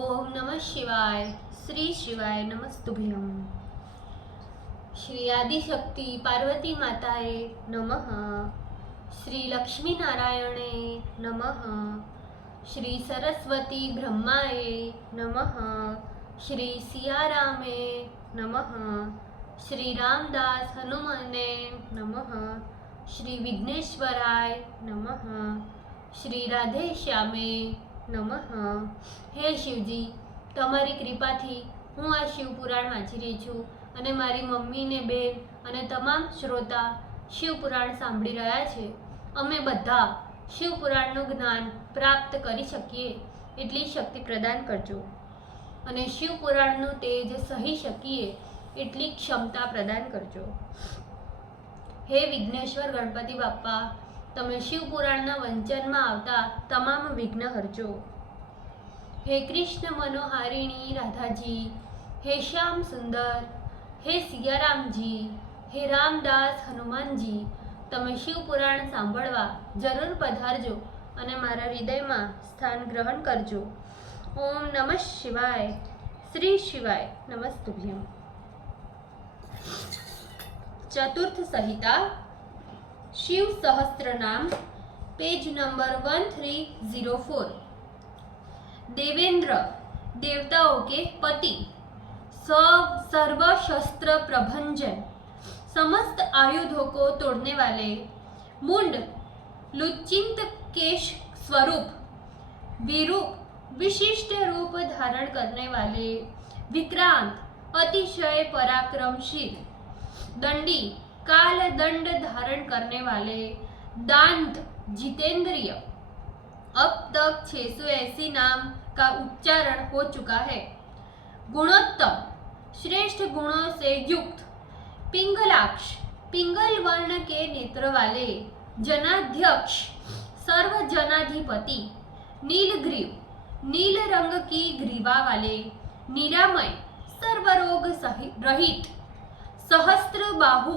ओम नमः शिवाय। श्री शिवाय नमस्तुभ्यम। श्री आदिशक्ति पार्वती माताए नमः। श्री लक्ष्मी नारायणे नमः। श्री सरस्वती ब्रह्माए नमः। श्री सियारामे नमः। श्री रामदास हनुमने नमः। श्री विघ्नेश्वराय नमः। श्री राधे श्यामे नमः। हे शिवजी, तमारी कृपाथी हूँ आ शिवपुराण वाँची रही छूँ अने मारी मम्मी ने बेन अने तमाम श्रोता शिवपुराण सांभળી રહ્યા છે। અમે બધા शिवपुराणનું જ્ઞાન પ્રાપ્ત કરી શકીએ એટલી શક્તિ પ્રદાન કરજો અને शिवपुराणનું તેજ સહી શકીએ એટલી ક્ષમતા પ્રદાન કરજો। હે વિઘ્નેશ્વર ગણપતિ બાપ્પા, તમે शिवपुराणના વંચનમાં આવતા તમામ વિઘ્ન હરજો। हे कृष्ण मनोहारिणी राधा जी, हे श्याम सुंदर, हे सियाराम जी, हे रामदास हनुमान जी, तमे शिवपुराण सांभळवा जरूर पधारजो अने मारा हृदयमां स्थान ग्रहण करजो। ओम नमः शिवाय। श्री शिवाय नमस्तुभ्यम। चतुर्थ संहिता शिव सहस्त्रनाम, पेज नंबर 1304। देवेंद्र, देवताओं के पति, सर्व शस्त्र प्रभंजन, समस्त आयुधों को तोड़ने वाले, मुंड लुचिंत केश स्वरूप, विरूप विशिष्ट रूप धारण करने वाले, विक्रांत अतिशय पराक्रमशील, दंडी काल दंड धारण करने वाले, दांत जितेंद्रिय। अब तक 680 नाम का उच्चारण हो चुका है। गुणोत्तम, श्रेष्ठ गुणों से युक्त, पिंगलाक्ष, पिंगल वर्ण के नेत्र वाले, जनाध्यक्ष, सर्व जनाधिपति, नीलग्रीव, नील रंग की ग्रीवा वाले, निरामय, सर्वरोग रहित, सहस्त्र बाहु,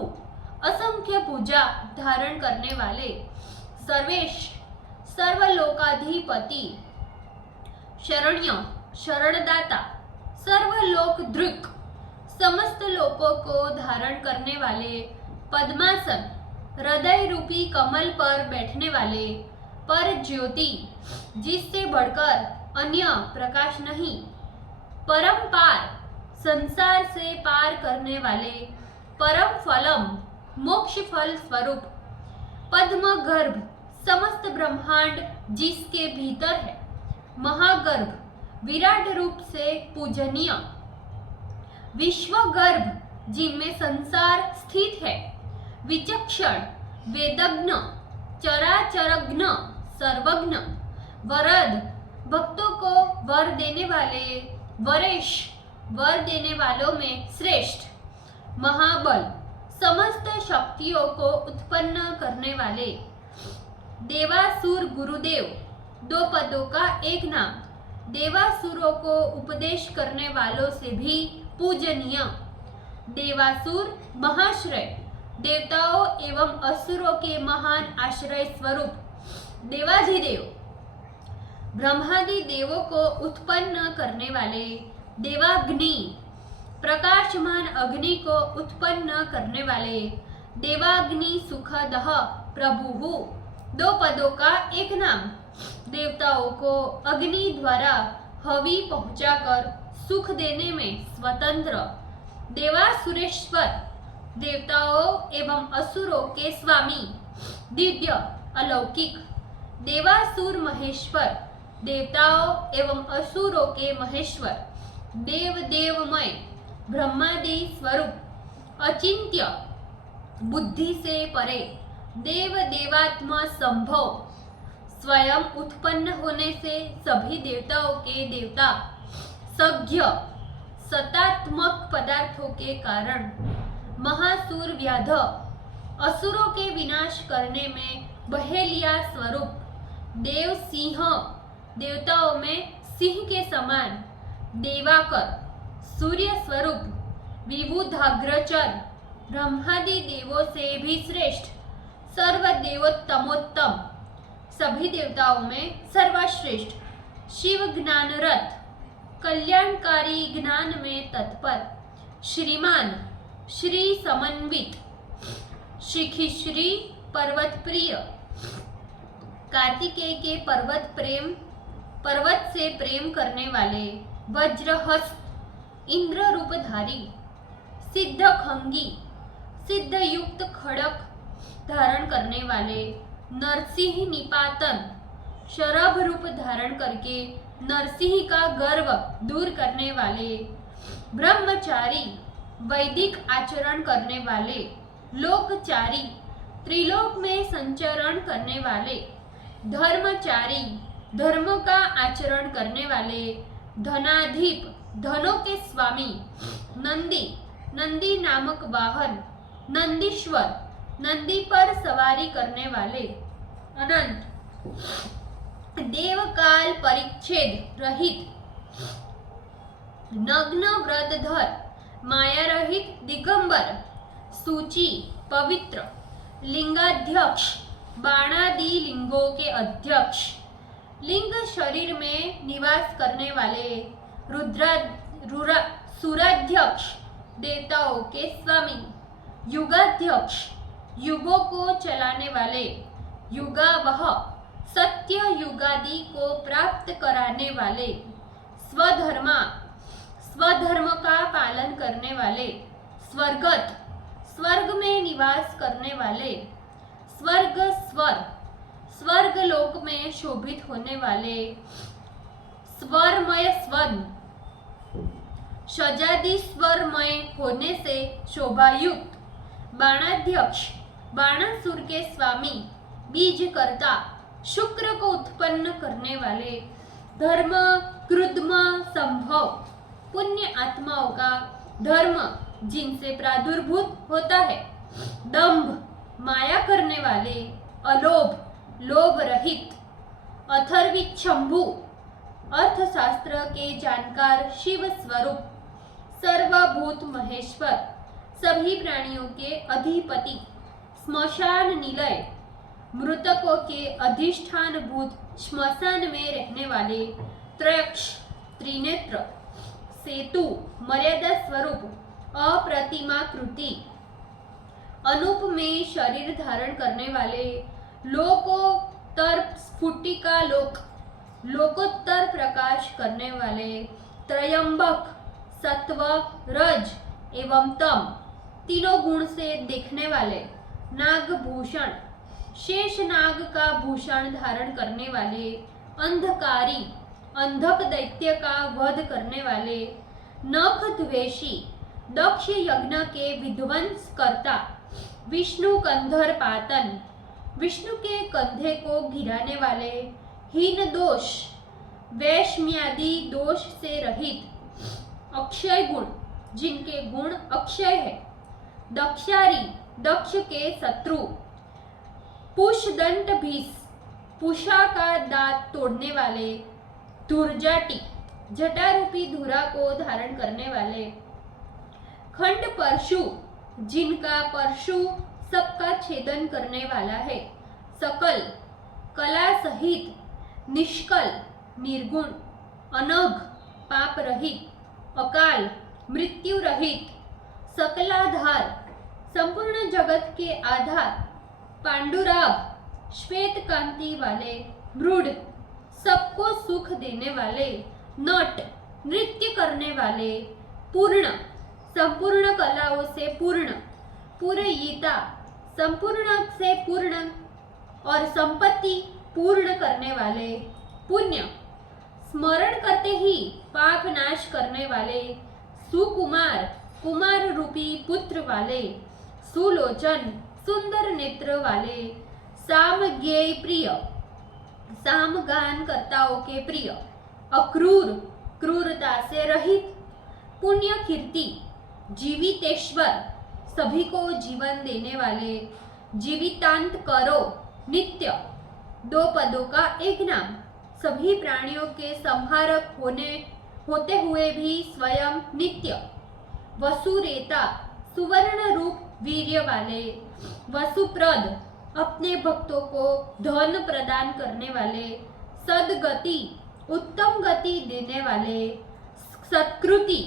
असंख्य भुजा धारण करने वाले, सर्वेश, सर्वलोकाधिपति, शरण्य, शरणदाता, सर्वलोक दृक्, समस्त लोकों को धारण करने वाले, पद्मासन, हृदय रूपी कमल पर बैठने वाले, पर ज्योति, जिससे बढ़कर अन्य प्रकाश नहीं, परम पार, संसार से पार करने वाले, परम फलम, मोक्ष फल स्वरूप, पद्म गर्भ, समस्त ब्रह्मांड जिसके भीतर है, महागर्भ, विराट रूप से पूजनीय, विश्वगर्भ, जिनमें संसार स्थित है, विचक्षण, वेदज्ञ, चराचरज्ञ, सर्वज्ञ, वरद, भक्तों को वर देने वाले, वरेश, वर देने वालों में श्रेष्ठ, महाबल, समस्त शक्तियों को उत्पन्न करने वाले, देवासुर गुरुदेव, 2 पदों का एक नाम, देवासुरों को उपदेश करने वालों से भी पूजनीय, देवासुर महाश्रय, देवताओं एवं असुरों के महान आश्रय स्वरूप, देवाधिदेव, ब्रह्मादि देवों को उत्पन्न करने वाले, देवाग्नि, प्रकाशमान अग्नि को उत्पन्न करने वाले, देवाग्नि सुखदः प्रभु, 2 पदों का एक नाम, देवताओं को अग्नि द्वारा हवि पहुंचाकर सुख देने में स्वतंत्र, देवासुरेश्वर, देवताओं एवं असुरों के स्वामी, दिव्य अलौकिक, देवासुर महेश्वर, देवताओं एवं असुरों के महेश्वर, देव देवमय, ब्रह्मादि स्वरूप, अचिंत्य, बुद्धि से परे, देव देवात्मा संभव, स्वयं उत्पन्न होने से सभी देवताओं के देवता, सज्ञ, सतात्मक पदार्थों के कारण, महासुर व्याध, असुरों के विनाश करने में बहेलिया स्वरूप, देव सिंह, देवताओं में सिंह के समान, देवाकर, सूर्य स्वरूप, विबुधाग्रचर, ब्रह्मादि देवों से भी श्रेष्ठ, सर्वदेवोत्तमोत्तम, सभी देवताओं में सर्वश्रेष्ठ, शिव ज्ञान रथ, कल्याणकारी ज्ञान में तत्पर, श्रीमान श्री समन्वित, श्री पर्वत प्रिय, कार्तिकेय के पर्वत से प्रेम करने वाले, वज्रहस्त इंद्र रूपधारी, सिद्ध खंगी सिद्ध युक्त खड़क धारण करने वाले, नरसिंह निपातन शरभ रूप धारण करके नरसिंह का गर्व दूर करने वाले, ब्रह्मचारी वैदिक आचरण करने वाले, लोकचारी त्रिलोक में संचरण करने वाले, धर्मचारी धर्म का आचरण करने वाले, धनाधिप धनों के स्वामी, नंदी नामक वाहन, नंदीश्वर नंदी पर सवारी करने वाले, अनंत देवकाल परिच्छेद रहित, नग्न व्रतधर, माया रहित दिगंबर, सूची पवित्र, लिंगाध्यक्ष बाणादि लिंगों के अध्यक्ष, लिंग शरीर में निवास करने वाले, सुराध्यक्ष देवताओं के स्वामी, युगाध्यक्ष युगों को चलाने वाले, युगावह सत्य युगादि को प्राप्त कराने वाले, स्वधर्म का पालन करने वाले, स्वर्गत स्वर्ग में निवास करने वाले, स्वर्ग लोक में शोभित होने वाले, स्वरमय स्वन शजादि स्वरमय होने से शोभायुक्त, बाणाध्यक्ष बाणासुर के स्वामी, बीजकर्ता शुक्र को उत्पन्न करने वाले, धर्म क्रुद्म संभव पुण्य आत्माओं का धर्म जिनसे प्रादुर्भूत होता है, दंभ माया करने वाले, अलोभ लोभ रहित, अथर्विक शंभु अर्थशास्त्र के जानकार शिव स्वरूप, सर्वभूत महेश्वर सभी प्राणियों के अधिपति, स्मशान निलय मृतकों के अधिष्ठान भूत श्मशान में रहने वाले, त्रयक्ष त्रिनेत्र, सेतु मर्यादा स्वरूप, अप्रतिमा कृति, अनूप में शरीर धारण करने वाले, लोकोत्तर स्फुटिका लोकोत्तर प्रकाश करने वाले, त्रयंबक सत्व रज एवं तम तीनों गुण से देखने वाले, नागभूषण शेष नाग का भूषण धारण करने वाले, अंधकारी अंधक दैत्य का वध करने वाले, नख द्वेषी दक्ष यज्ञ के विध्वंस करता, विष्णु कंधर पातन विष्णु के कंधे को गिराने वाले, हीन दोष वैषम्यादि दोष से रहित, अक्षय गुण जिनके गुण अक्षय है, दक्षारी दक्ष के शत्रु, पुषदंत भीष पुषा का दांत तोड़ने वाले, धुर्जाटी जटारूपी धुरा को धारण करने वाले, खंड परशु जिनका परशु सबका छेदन करने वाला है, सकल कला सहित, निष्कल निर्गुण, अनघ पाप रहित, अकाल मृत्यु रहित, सकलाधार संपूर्ण जगत के आधार, पांडुराग श्वेत कांति वाले, मृड सबको सुख देने वाले, नट नृत्य करने वाले, पूर्ण संपूर्ण कलाओं से पूर्ण, पूर्णयिता संपूर्ण से पूर्ण और संपत्ति पूर्ण करने वाले, पुण्य स्मरण करते ही पाप नाश करने वाले, सुकुमार कुमार रूपी पुत्र वाले, सुलोचन सुंदर नेत्र वाले, सामज्ञेय प्रिय सामगान कर्ताओं के प्रिय, अक्रूर क्रूरता से रहित, पुण्य कीर्ति जीवितेश्वर सभी को जीवन देने वाले, जीवितांत करो नित्य दो पदों का एक नाम, सभी प्राणियों के संहारक होते हुए भी स्वयं नित्य, वसुरेता सुवर्ण रूप वीर्य वाले, वसुप्रद अपने भक्तों को धन प्रदान करने वाले, सदगति उत्तम गति देने वाले, सत्कृति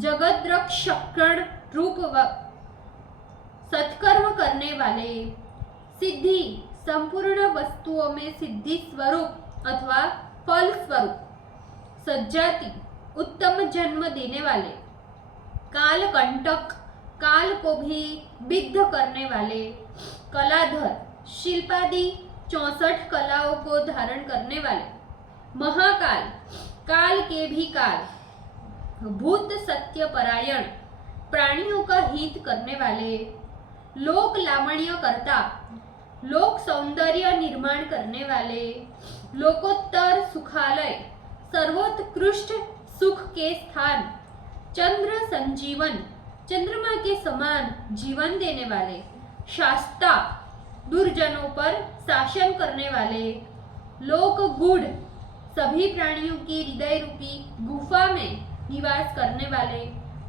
जगत रक्षण रूप सत्कर्म करने वाले, सिद्धि संपूर्ण वस्तुओं में सिद्धि स्वरूप अथवा फल स्वरूप, सज्जाति उत्तम जन्म देने वाले, काल कंटक काल को भी विद्ध करने वाले, कलाधर शिल्पादि 64 कलाओं को धारण करने वाले, महाकाल काल के भी काल, भूत सत्य परायण प्राणियों का हित करने वाले, लोक लावण्य करता लोक सौंदर्य निर्माण करने वाले, लोकोत्तर सुखालय सर्वोत्कृष्ट सुख के स्थान, चंद्र संजीवन चंद्रमा के समान जीवन देने वाले, शास्ता दुर्जनों पर शासन करने वाले, लोक गुढ़ सभी प्राणियों की हृदय रूपी गुफा में निवास करने वाले,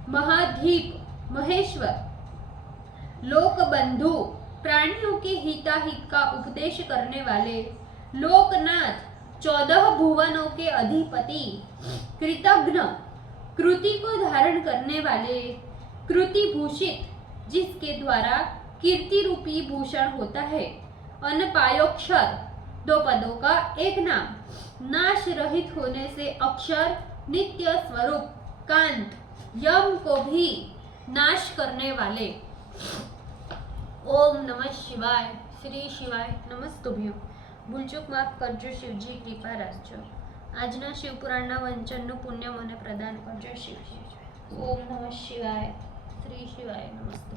महाधीप महेश्वर, लोक बंधु प्राणियों के हिताहित का उपदेश करने वाले, लोकनाथ 14 भुवनों के अधिपति, कृतघ्न कृति को धारण करने वाले, कृति भूषित जिसके द्वारा कीर्ति रूपी भूषण होता है, अनपायोक्षर 2 पदों का एक नाम, नाश रहित होने से अक्षर नित्य स्वरूप, कांत यम को भी नाश करने वाले। ओम नमः शिवाय। श्री शिवाय नमस्तुभ्यं। ભૂલચૂક માફ કરજો શિવજી, કૃપા રાખજો. આજના શિવપુરાણના વંચનનું પુણ્ય મને પ્રદાન કરજો શિવજી. ઓમ નમઃ શિવાય. શ્રી શિવાય નમસ્તે.